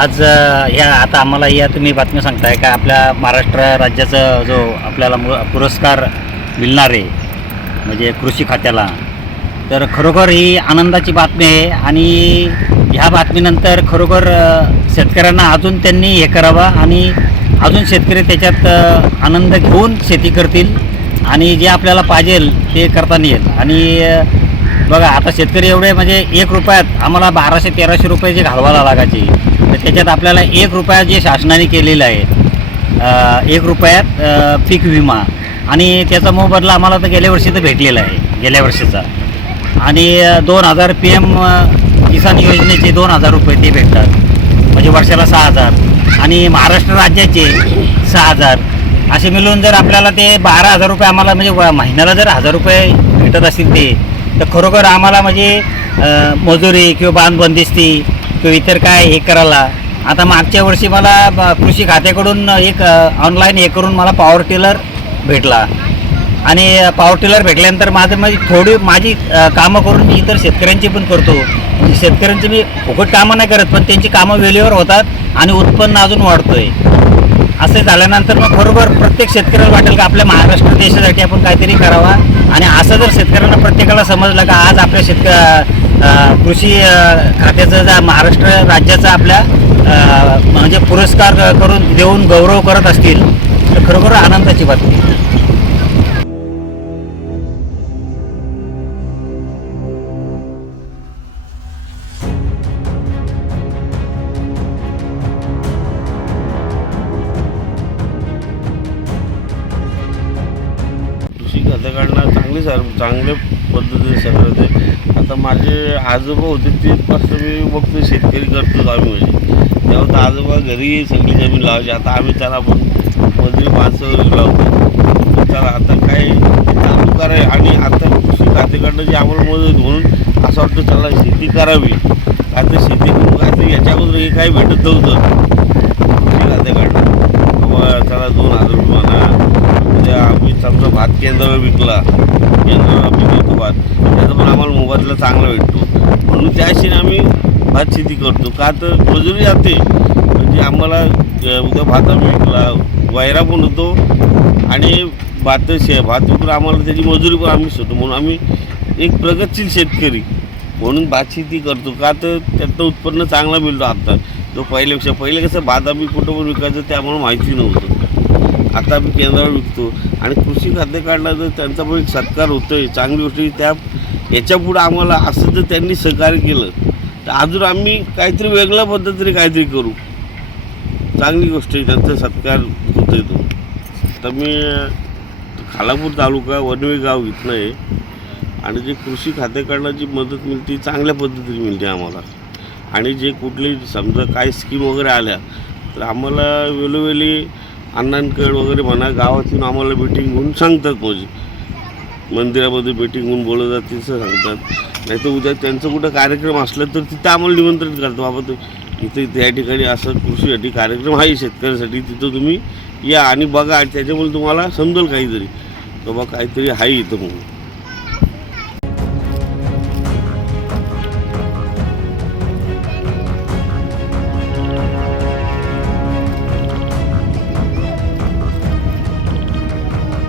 आज ह्या आता आम्हाला या तुम्ही बातम्या सांगताय का आपल्या महाराष्ट्र राज्याचा जो आपल्याला मु- पुरस्कार मिळणार आहे म्हणजे कृषी खात्याला तर खरोखर ही आनंदाची बातमी आहे आणि ह्या बातमीनंतर खरोखर शेतकऱ्यांना अजून त्यांनी हे करावं आणि अजून शेतकरी त्याच्यात आनंद घेऊन शेती करतील आणि जे आपल्याला पाहिजे ते करता येईल. आणि बघा आता शेतकरी एवढे म्हणजे एक रुपयात आम्हाला बाराशे तेराशे रुपये जे घालवायला लागायचे तर त्याच्यात आपल्याला एक रुपया जे शासनाने केलेलं आहे एक रुपयात पीक विमा. आणि त्याचा मोबदला आम्हाला तर गेल्या वर्षी तर भेटलेला आहे गेल्या वर्षीचा. आणि दोन हजार पी एम किसान योजनेचे दोन हजार रुपये ते भेटतात. म्हणजे वर्षाला सहा हजार. आणि महाराष्ट्र राज्याचे सहा हजार. असे मिळून जर आपल्याला ते बारा हजार रुपये आम्हाला म्हणजे व- महिन्याला जर हजार रुपये भेटत असतील ते तर खरोखर आम्हाला म्हणजे मजुरी किंवा बांधबंदिस्ती किंवा इतर काय हे करायला? आता मागच्या वर्षी मला कृषी खात्याकडून एक ऑनलाईन हे करून मला पॉवर टिलर भेटला. आणि पॉवर टिलर भेटल्यानंतर माझं म्हणजे थोडी माझी कामं करून मी इतर शेतकऱ्यांची पण करतो. शेतकऱ्यांचे शेतकऱ्यांची मी फुकट कामं नाही करत पण त्यांची कामं वेळेवर होतात आणि उत्पन्न अजून वाढतोय. असं झाल्यानंतर मग बरोबर प्रत्येक शेतकऱ्याला वाटेल का आपल्या महाराष्ट्र देशासाठी आपण काहीतरी करावा. आणि असं जर शेतकऱ्यांना प्रत्येकाला समजलं का आज आपल्या शेतक कृषी खात्याचं जा महाराष्ट्र राज्याचा आपल्या म्हणजे पुरस्कार करून देऊन गौरव करत असतील तर खरोखर आनंदाची बातमी. कृषी चांगली सर चांगल्या पद्धतीने सगळं ते. आता माझे आजोबा होते ते तेचपासून मी बघतो शेतकरी करतो आम्ही म्हणजे. तेव्हा तर आजोबा घरी सगळी जमीन लावायची. आता आम्ही त्याला आपण मजुरी माणसं वगैरे लावतो. त्याला आता काय चालू कराय आणि आता कृषी खात्याकडनं जे आम्हाला मदत म्हणून असं वाटतं त्याला शेती करावी. आता शेती करून काय याच्या अगोदर हे काही भेटत नव्हतं कृषी खात्याकडनं बाबा त्याला दोन हजार रुपये म्हणा म्हणजे आम्ही समजा भात केंद्रावर विकला केंद्रावर आम्ही विकतो भात त्याचा बदला मोबदला चांगला भेटतो. म्हणून त्याशीने आम्ही भात शेती करतो. का तर मजुरी जाते. म्हणजे आम्हाला उद्या भात आम्ही विकला. वायरा पण होतो. आणि भात शे भात विकून आम्हाला त्याची मजुरी पण आम्हीच होतो. म्हणून आम्ही एक प्रगतशील शेतकरी. म्हणून भात शेती करतो. का तर त्याचं उत्पन्न चांगला मिळतो आता. जो पहिल्यापेक्षा पहिले कसं भात आम्ही कुठं पण विकायचं ते आम्हाला माहिती नव्हतं. आता आम्ही केंद्रावर विकतो. आणि कृषी खाद्य काढला तर त्यांचा पण एक सत्कार होतो आहे चांगली गोष्ट त्या याच्यापुढं आम्हाला असं जर त्यांनी सहकार्य केलं तर अजून आम्ही काहीतरी वेगळ्या पद्धतीने काहीतरी करू. चांगली गोष्ट आहे त्यांचा सत्कार होतो आहे तो. तर मी खालापूर तालुका वनवे गाव इथनं आहे. आणि जे कृषी खात्याकडनं जी मदत मिळते चांगल्या पद्धतीने मिळते आम्हाला. आणि जे कुठली समजा काही स्कीम वगैरे आल्या तर आम्हाला वेळोवेळी अण्णांकड वगैरे म्हणा गावातून आम्हाला मिटिंग घेऊन सांगतात म्हणजे. मंदिरामध्ये मिटिंग घेऊन बोलवतात तिथं सांगतात. नाही तर उद्या त्यांचं कुठं कार्यक्रम असला तर तिथं आम्हाला निमंत्रित करतो बाबा तो इथे या ठिकाणी असं कृषीसाठी कार्यक्रम आहे शेतकऱ्यासाठी तिथं तुम्ही या आणि बघा. आणि त्याच्यामुळे तुम्हाला समजेल काहीतरी. बाबा काहीतरी आहे इथं म्हणून.